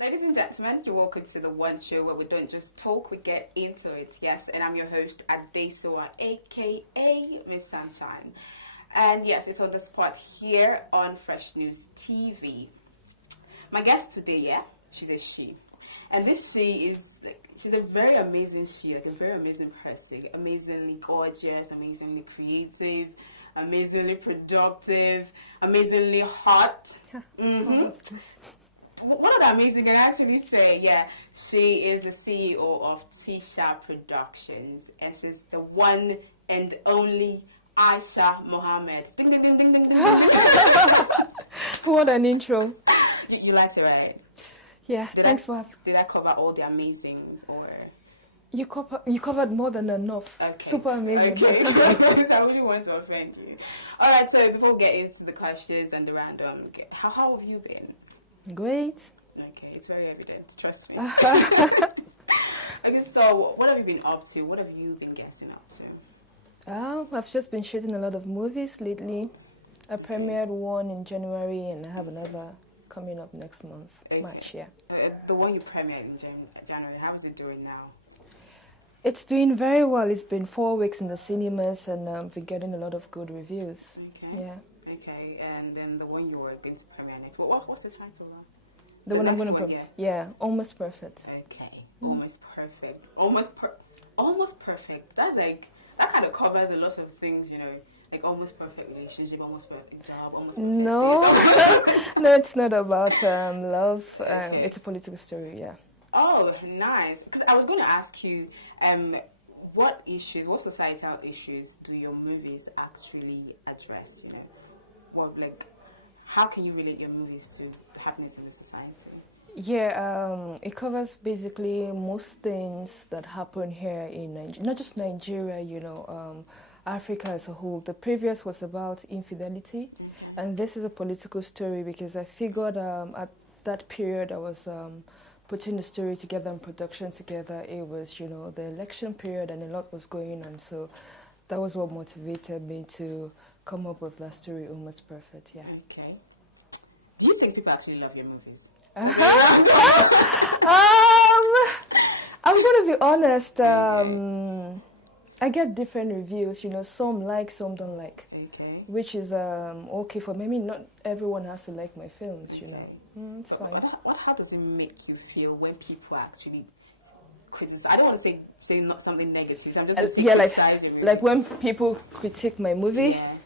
Ladies and gentlemen, you're welcome to the one show where we don't just talk, we get into it. Yes, and I'm your host, Adesuwa, aka Miss Sunshine. And yes, it's on the spot here on FreshNEWS TV. My guest today, she's a she. And this she is, she's a very amazing she, a very amazing person, amazingly gorgeous, amazingly creative, amazingly productive, amazingly hot. What an amazing can I actually say? Yeah, she is the CEO of Tisha Productions, and she's the one and only Aisha Mohammed. Ding ding ding ding ding. What an intro! You liked it, right? Yeah. Did I cover all the amazing or? You covered more than enough. Okay. Super amazing. Okay. I really want to offend you. All right. So before we get into the questions and the random, how have you been? Great. Okay, it's very evident. Trust me. Okay, so what have you been up to? What have you been getting up to? I've just been shooting a lot of movies lately. I premiered one in January, and I have another coming up next month, March. Yeah. The one you premiered in January. How is it doing now? It's doing very well. It's been 4 weeks in the cinemas, and I've been getting a lot of good reviews. Okay. Yeah. Okay, and then the one you were going to premiere next. What's the title? The one I'm going to premiere. Yeah, Almost Perfect. Okay, Almost Perfect. Almost Perfect. That's like, that kind of covers a lot of things, you know, like almost perfect relationship, almost perfect job, almost perfect. No, no, it's not about love. Okay. It's a political story. Yeah. Oh, nice. Because I was going to ask you, what societal issues do your movies actually address? You know, how can you relate your movies to the happiness of the society? Yeah, it covers basically most things that happen here in Nigeria, not just Nigeria, you know, Africa as a whole. The previous was about infidelity, and this is a political story because I figured at that period I was putting the story together and production together. It was, you know, the election period and a lot was going on, so that was what motivated me to come up with that story, Almost Perfect. Yeah. Okay. Do you think people actually love your movies? I'm going to be honest. I get different reviews. You know, some like, some don't like. Okay. Which is okay for me. I mean, not everyone has to like my films. You know, it's fine. How does it make you feel when people actually criticize? I don't want to say not something negative. So I'm just going to say criticize it. Like when people critique my movie. Yeah.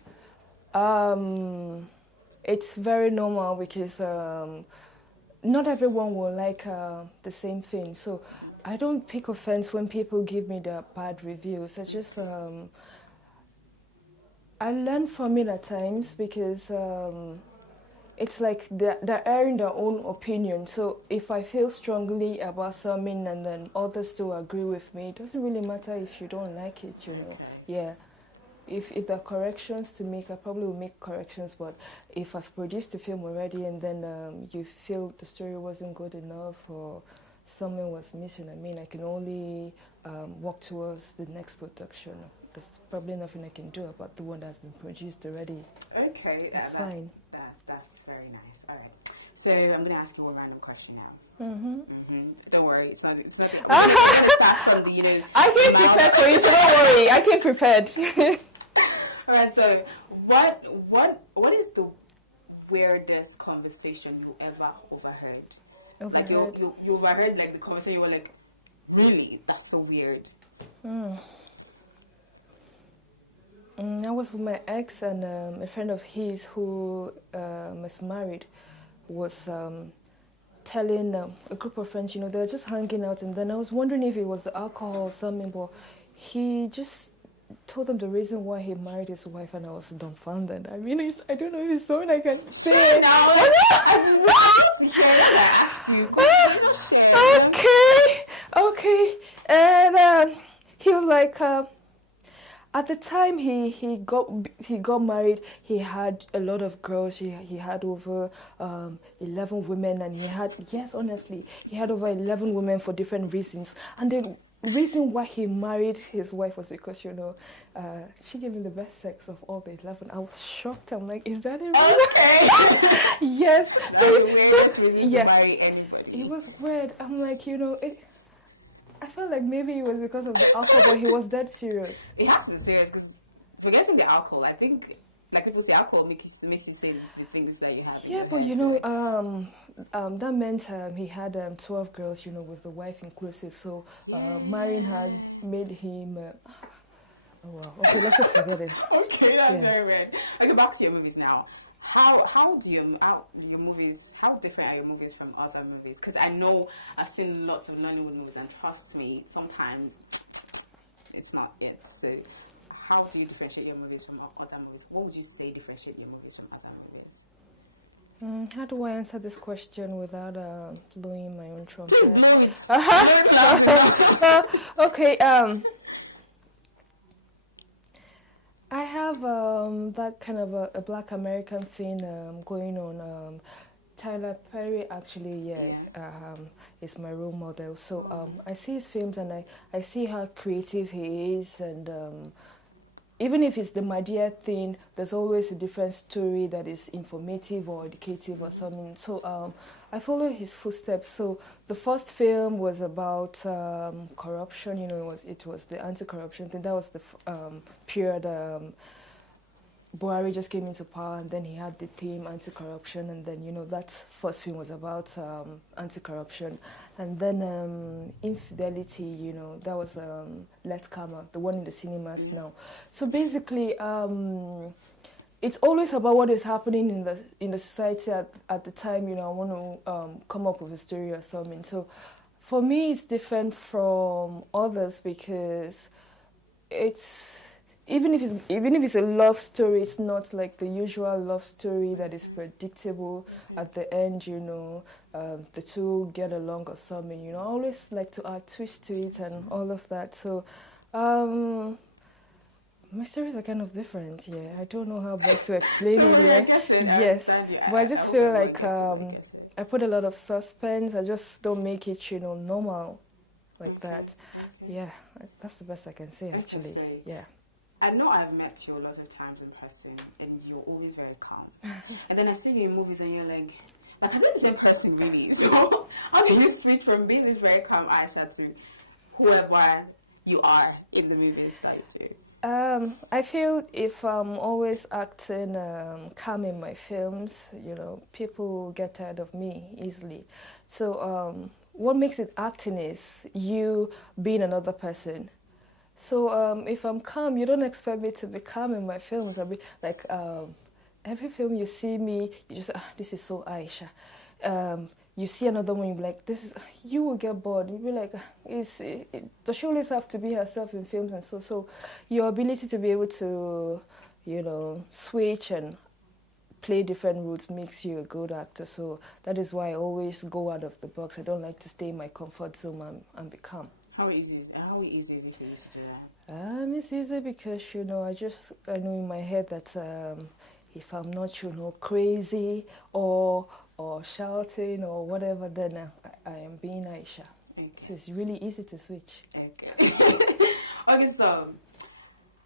It's very normal because not everyone will like the same thing. So I don't pick offense when people give me the bad reviews. I just I learn from it at times because it's like they're airing their own opinion. So if I feel strongly about something and then others still agree with me, it doesn't really matter if you don't like it, you know. Yeah. If there are corrections to make, I probably will make corrections, but if I've produced the film already and then you feel the story wasn't good enough or something was missing, I mean, I can only work towards the next production. There's probably nothing I can do about the one that's been produced already. Okay. That's fine. That's very nice. All right. So I'm going to ask you a random question now. Don't worry, it's not start from the, you know, I came prepared for you, so don't worry. I came prepared. All right, so what is the weirdest conversation you ever overheard? Like you overheard like the conversation, you were like, really? That's so weird. I was with my ex and a friend of his who is married was telling a group of friends, you know, they were just hanging out, and then I was wondering if it was the alcohol or something, but he just told them the reason why he married his wife, and I was dumbfounded. I mean, I don't know if it's something I can say. Okay. And he was like, at the time he got married, he had a lot of girls. He had over 11 women, and he had over 11 women for different reasons. And the reason why he married his wife was because, you know, she gave him the best sex of all the 11. I was shocked. I'm like, is that it? Okay. Yes. So yeah. Marry anybody. It was weird. I'm like, I felt like maybe it was because of the alcohol, but he was dead serious. It has to be serious because forgetting the alcohol, I think, like people say, alcohol makes you say the things that you have. Yeah, but that meant he had 12 girls, with the wife inclusive. So marrying had made him. Oh wow. Okay, let's just forget it. Okay, that's very weird. Okay, back to your movies now. How different are your movies from other movies? Because I know I've seen lots of Nollywood movies, and trust me, sometimes it's not it. So, how do you differentiate your movies from other movies? What would you say differentiate your movies from other movies? How do I answer this question without blowing my own trumpet? Please blow it. Okay. I have that kind of a Black American thing going on. Tyler Perry actually, is my role model. So I see his films and I see how creative he is, and even if it's the Madea thing, there's always a different story that is informative or educative or something. So I follow his footsteps. So the first film was about corruption. It was the anti-corruption thing. That was the period Buhari just came into power, and then he had the theme anti-corruption, and then that first film was about anti-corruption, and then infidelity. That was Let Karma, the one in the cinemas now. So basically, it's always about what is happening in the society at the time. I want to come up with a story or something. So for me, it's different from others because it's. Even if it's a love story, it's not like the usual love story that is predictable at the end, the two get along or something, I always like to add twist to it and all of that. So my stories are kind of different, I don't know how best to explain it, Yes, but I just feel like I put a lot of suspense. I just don't make it, normal like that. Yeah, that's the best I can say, actually. Yeah. I know I've met you a lot of times in person, and you're always very calm. And then I see you in movies, and you're like, I'm not the same person, really. So how do you switch from being this very calm Aisha to whoever you are in the movies that you do? I feel if I'm always acting calm in my films, people get tired of me easily. So what makes it acting is you being another person. So if I'm calm, you don't expect me to be calm in my films. I'll be like, every film you see me, you just, this is so Aisha. You see another one, you'll be like, you will get bored. You'll be like, does she always have to be herself in films? And so your ability to be able to, switch and play different roles makes you a good actor. So that is why I always go out of the box. I don't like to stay in my comfort zone and be calm. How easy is it to do that? It's easy because, I know in my head that if I'm not, crazy or shouting or whatever, then I am being Aisha. Okay. So it's really easy to switch. Okay. Okay, so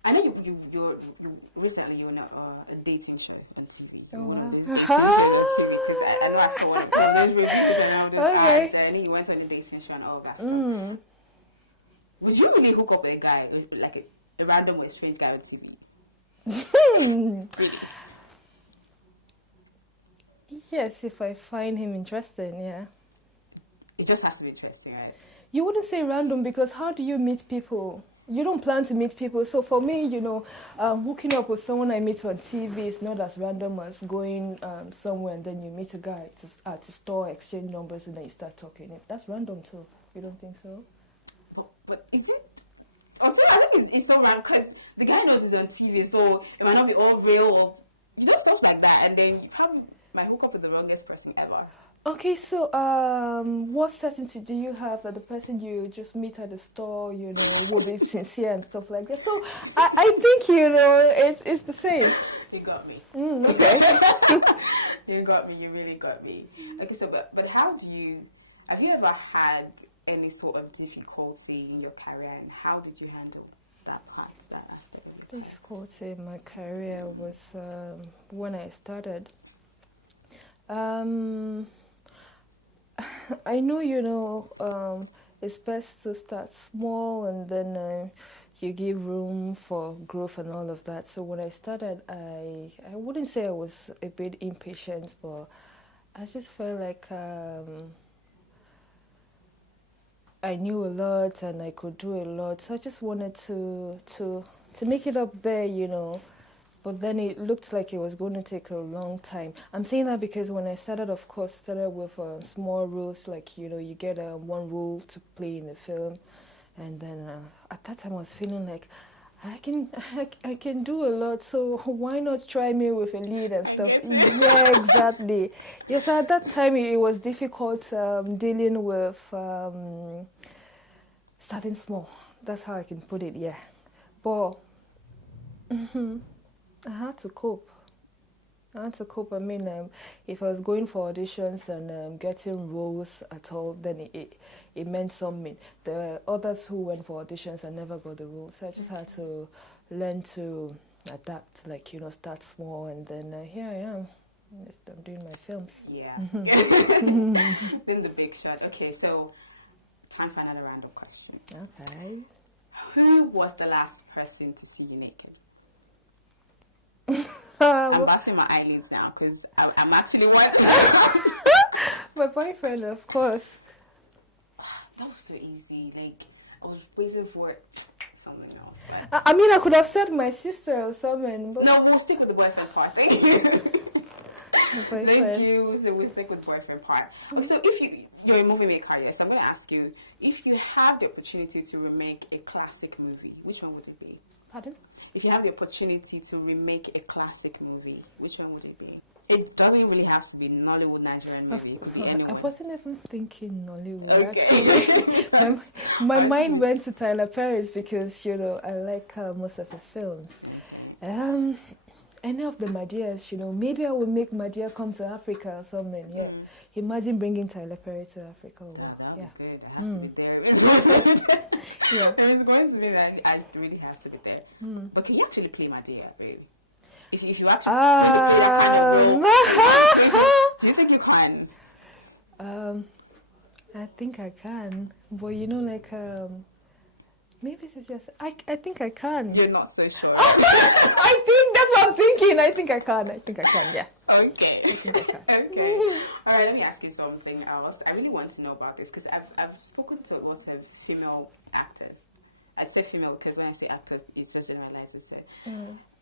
I know you recently you were on a dating show on TV. Oh, wow. Because I know I saw one of those reviews and all those ads, and you went on a dating show and all that. So. Would you really hook up with a guy, like a random or strange guy on TV? Yes, if I find him interesting, yeah. It just has to be interesting, right? You wouldn't say random because how do you meet people? You don't plan to meet people. So for me, hooking up with someone I meet on TV is not as random as going somewhere and then you meet a guy at a store, exchange numbers, and then you start talking. That's random too. You don't think so? But is it? I think it's so random because the guy knows he's on TV, so it might not be all real or stuff like that, and then you probably might hook up with the wrongest person ever. Okay, so what certainty do you have that the person you just meet at the store, will be sincere and stuff like that? So I think it's the same. You got me. Okay. You got me. You really got me. Okay, so but have you ever had any sort of difficulty in your career, and how did you handle that aspect? Difficulty in my career was when I started. Um, I know, it's best to start small and then you give room for growth and all of that. So when I started, I wouldn't say I was a bit impatient, but I just felt like I knew a lot and I could do a lot. So I just wanted to make it up there. But then it looked like it was going to take a long time. I'm saying that because when I started, of course, started with small roles, like, you get one role to play in the film. And then at that time I was feeling like I can do a lot, so why not try me with a lead and stuff? Yeah, exactly. Yes, at that time it was difficult dealing with starting small. That's how I can put it, yeah. But I had to cope. I mean, if I was going for auditions and getting roles at all, then it meant something. There were others who went for auditions and never got the roles. So I just had to learn to adapt, like, start small, and then here I am. I'm doing my films. Yeah. Been the big shot. Okay, so time for another random question. Okay. Who was the last person to see you naked? I'm batting my eyelids now because I'm actually working. My boyfriend, of course. That was so easy. Like, I was waiting for something else. I mean, I could have said my sister or something. But no, we'll stick with the boyfriend part. Thank you. Thank you. So we'll stick with boyfriend part. Okay, so if you're a movie maker, yes, I'm going to ask you, if you have the opportunity to remake a classic movie, which one would it be? Pardon? If you have the opportunity to remake a classic movie, which one would it be? It doesn't really have to be Nollywood, Nigerian movie. It could be anyone. I wasn't even thinking Nollywood, okay. Actually. my mind went to Tyler Perry's because, I like most of his films. Any of the Madeas, maybe I would make Madea come to Africa or something, yeah. Imagine bringing Tyler Perry to Africa. Oh, wow. That would be good. I have to be there. It's going to be there. Yeah. It's going to be that I really have to be there. But can you actually play Madea, really? If you actually want to play that kind of role, do you think you can? I think I can. But maybe it's just I think I can. You're not so sure. I think that's what I'm thinking. I think I can. Yeah. Okay. I think I can. Okay. All right. Let me ask you something else. I really want to know about this because I've spoken to a lot of female actors. I say female because when I say actor, it's just generalized.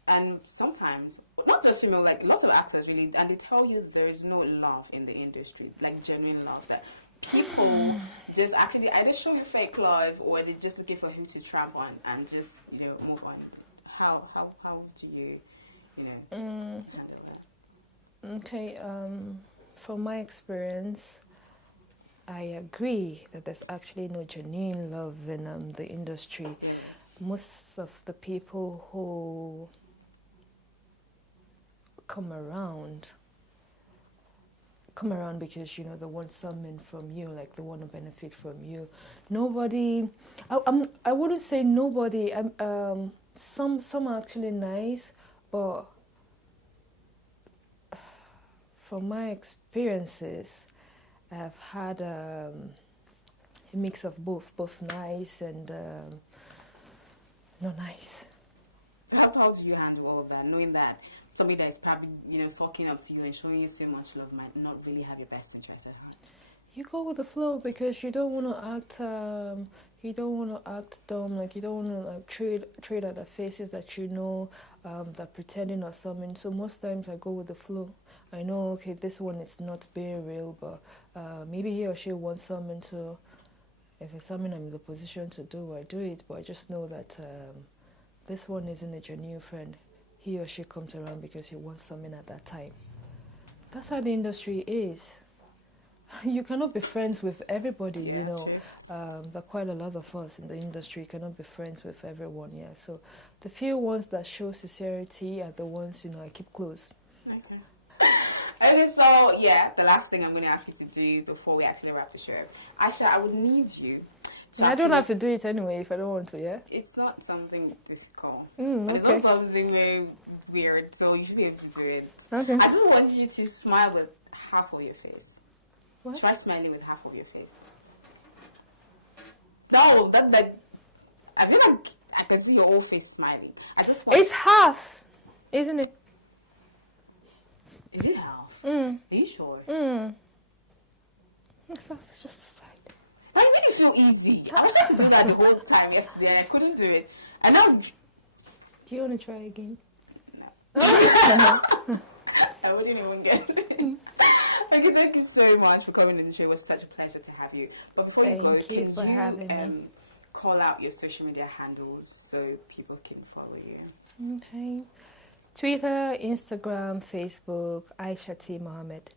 And sometimes, not just female, like lots of actors really, and they tell you there is no love in the industry, like genuine love. That people just actually either show you fake love or they're just looking for him to trap on and just move on. How do you handle that? Okay. From my experience, I agree that there's actually no genuine love in the industry. Most of the people who come around because they want something from you, like they want to benefit from you. Nobody, I wouldn't say nobody. Some are actually nice, but from my experiences, I've had a mix of both nice and not nice. How do you handle all of that, knowing that somebody that is probably sulking up to you and showing you so much love might not really have your best interest at heart? You go with the flow because you don't want to act dumb, like you don't want to trade at the faces that that pretending or something. So most times I go with the flow. I know, okay, this one is not being real, but maybe he or she wants something to. If it's something I'm in the position to do, I do it. But I just know that this one isn't a genuine friend. He or she comes around because he wants something at that time. That's how the industry is. You cannot be friends with everybody, There are quite a lot of us in the industry. You cannot be friends with everyone, yeah. So the few ones that show sincerity are the ones, I keep close. Okay, so, the last thing I'm going to ask you to do before we actually wrap the show. Aisha, I would need you to I don't have to do it anyway if I don't want to, yeah? It's not something difficult. Okay. It's not something very weird, so you should be able to do it. Okay. I just want you to smile with half of your face. What? Try smiling with half of your face. No, I feel like I can see your whole face smiling. I just want. It's half, isn't it? Is it half? Mm. Are you sure? It's half. It's just a side. That made you feel easy. I was trying to do that the whole time yesterday and I couldn't do it. And now. Do you want to try again? No. I wouldn't even get it. Okay, thank you so much for coming on the show. It was such a pleasure to have you. But before we go, Thank you for having me. Call out your social media handles so people can follow you? Okay. Twitter, Instagram, Facebook, Aisha Mohammed.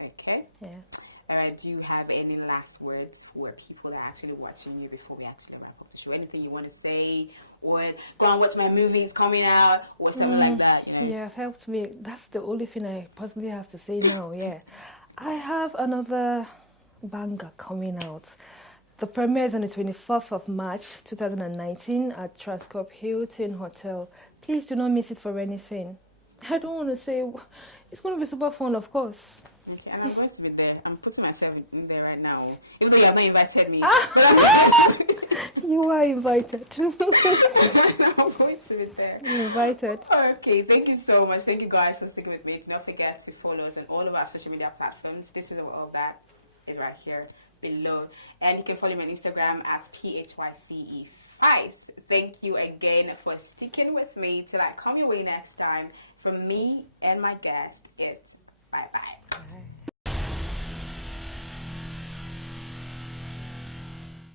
Okay. Yeah. Do you have any last words for people that are actually watching you before we actually wrap up the show? Anything you want to say? Or go and watch my movies coming out or something like that? You know? Yeah, it helped me. That's the only thing I possibly have to say now, yeah. I have another banger coming out. The premiere is on the 24th of March 2019 at Transcorp Hilton Hotel. Please do not miss it for anything. I don't want to say... It's going to be super fun, of course. Okay, and I'm going to be there. I'm putting myself in there right now. Even though you have not invited me. But You are invited. I'm going to be there. You're invited. Okay, thank you so much. Thank you guys for sticking with me. Do not forget to follow us on all of our social media platforms. This is all of that is right here below. And you can follow me on Instagram at PHYCE5. Thank you again for sticking with me till I come your way next time. From me and my guest, it's bye-bye.